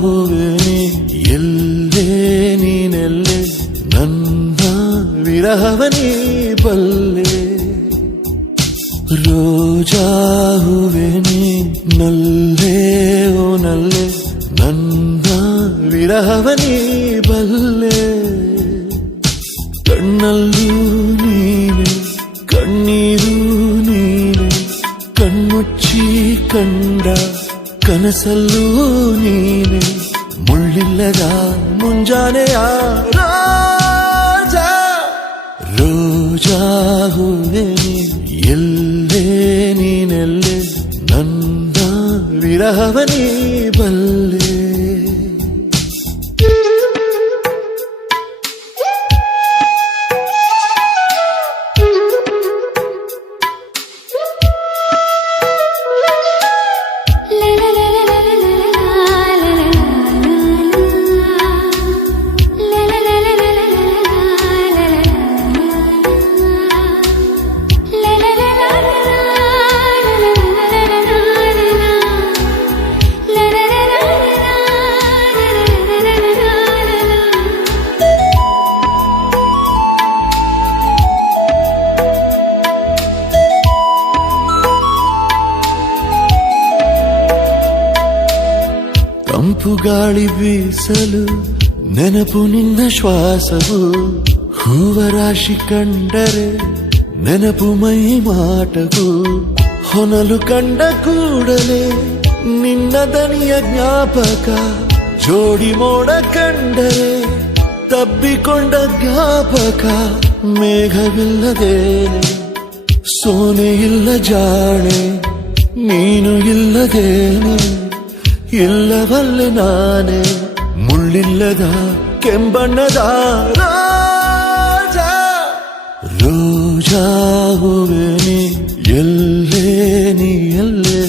ಹೂವೆ ನೀ ಎಲ್ಲೇ ನೀನೆಲ್ಲೇ ನನ್ನ ವಿರಹವ ನೀ ಬಲ್ಲೆ ರೋಜಾ ಹೂವೆ ನೀ ನಲ್ಲೇ ಓ ನಲ್ಲೆ ನನ್ನ ವಿರಹವ ನೀ ಬಲ್ಲೆ ಕಣ್ಣಲ್ಲೂ ನೀನೆ ಕಣ್ಣೀರು ನೀನೆ ಕಣ್ಮುಚ್ಚಿ ಕಂಡ ಕನಸಲ್ಲೂ ನೀನೆ ಮುಳ್ಳಿಲ್ಲದ ಮುಂಜಾನೆಯ ರಾಜಾ ರೋಜಾ ಹೂವೆ ನೀ ಎಲ್ಲೇ ನೀನೆಲ್ಲೇ ನನ್ನ ವಿರಹವ ನೀ ಬಲ್ಲೆ ತಂಪು ಗಾಳಿ ಬೀಸಲು ನೆನಪು ನಿನ್ನ ಶ್ವಾಸವು ಹೂವ ರಾಶಿ ಕಂಡರೆ ನೆನಪು ಮೈ ಮಾಟವು ಹೊನಲು ಕಂಡ ಕೂಡಲೇ ನಿನ್ನ ದನಿಯ ಜ್ಞಾಪಕ ಜೋಡಿ ಮೋಡ ಕಂಡರೆ ತಬ್ಬಿಕೊಂಡ ಜ್ಞಾಪಕ ಮೇಘವಿಲ್ಲದೇನೆ ಸೋನೆ ಇಲ್ಲ ಜಾಣೆ ನೀನು ಇಲ್ಲದೇನೆ ಇಲ್ಲವಲ್ಲ ನಾನೇ ಮುಳ್ಳಿಲ್ಲದ ಕೆಂಬಣ್ಣದ ರಾಜಾ ರೋಜಾ ಹೂವೆ ನೀ ಎಲ್ಲೇ ನೀ ಎಲ್ಲೇ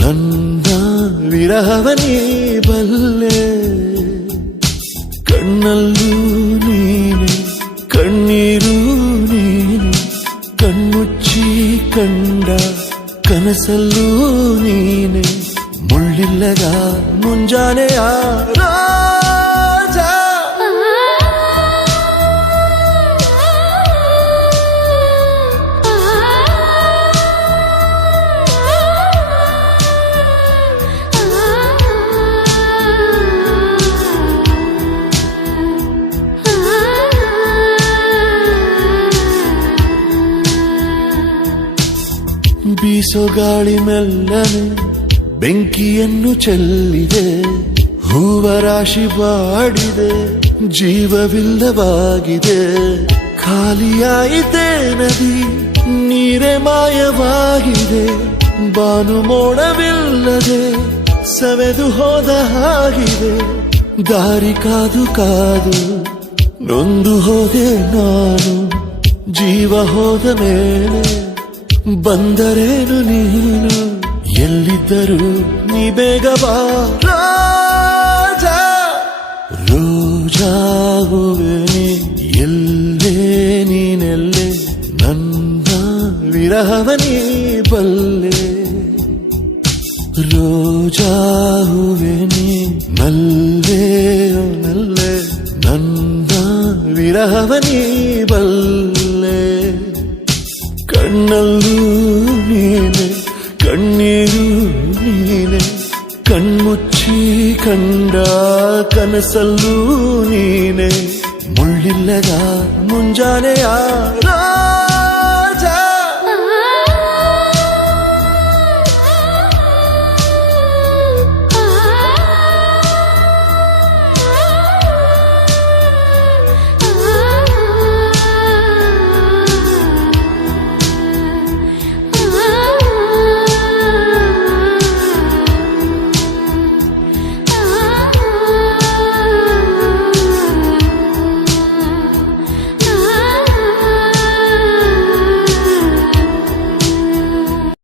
ನನ್ನ ವಿರಹವ ನೀ ಬಲ್ಲೆ ಕಣ್ಣಲ್ಲೂ ನೀನೆ ಕಣ್ಣೀರು ನೀನೆ ಕಣ್ಮುಚ್ಚಿ ಕಂಡ ಕನಸಲ್ಲೂ ನೀನೆ ಮುಳ್ಳಿಲ್ಲದ ಮುಂಜಾನೆಯ ರಾಜಾ ಬೀಸೋ ಗಾಳಿ ಮೆಲ್ಲನೆ ಬೆಂಕಿಯನ್ನು ಚೆಲ್ಲಿದೆ ಹೂವ ರಾಶಿ ಬಾಡಿದೆ ಜೀವವಿಲ್ಲವಾಗಿದೆ ಖಾಲಿಯಾಯಿತೆ ನದಿ ನೀರೇ ಮಾಯವಾಗಿದೆ ಬಾನು ಮೋಡವಿಲ್ಲದೆ ಸವೆದು ಹೋದ ಹಾಗಿದೆ ದಾರಿ ಕಾದು ಕಾದು ನೊಂದು ಹೋದೆ ನಾನು ಜೀವ ಹೋದ ಮೇಲೆ ಬಂದರೇನು ನೀನು ಎಲ್ಲಿದ್ದರೂ ನೀ ಬೇಗ ಬಾ ರಾಜಾ ರೋಜಾ ಹೂವೆ ನೀ ಎಲ್ಲೇ ನೀನೆಲ್ಲೇ ನನ್ನ ವಿರಹವ ನೀ ಬಲ್ಲೆ ರೋಜಾ ಹೂವೆ ನೀ ನಲ್ಲೇ ಓ ನಲ್ಲೆ ನನ್ನ ವಿರಹವ ನೀ ಬಲ್ಲೆ ಕಣ್ಣಲ್ಲೂ ನೀನೆ ಕಣ್ಣೀರು ನೀನೆ ಕಣ್ಮುಚ್ಚಿ ಕಂಡ ಕನಸಲ್ಲೂ ನೀನೆ ಮುಳ್ಳಿಲ್ಲದ ಮುಂಜಾನೆಯ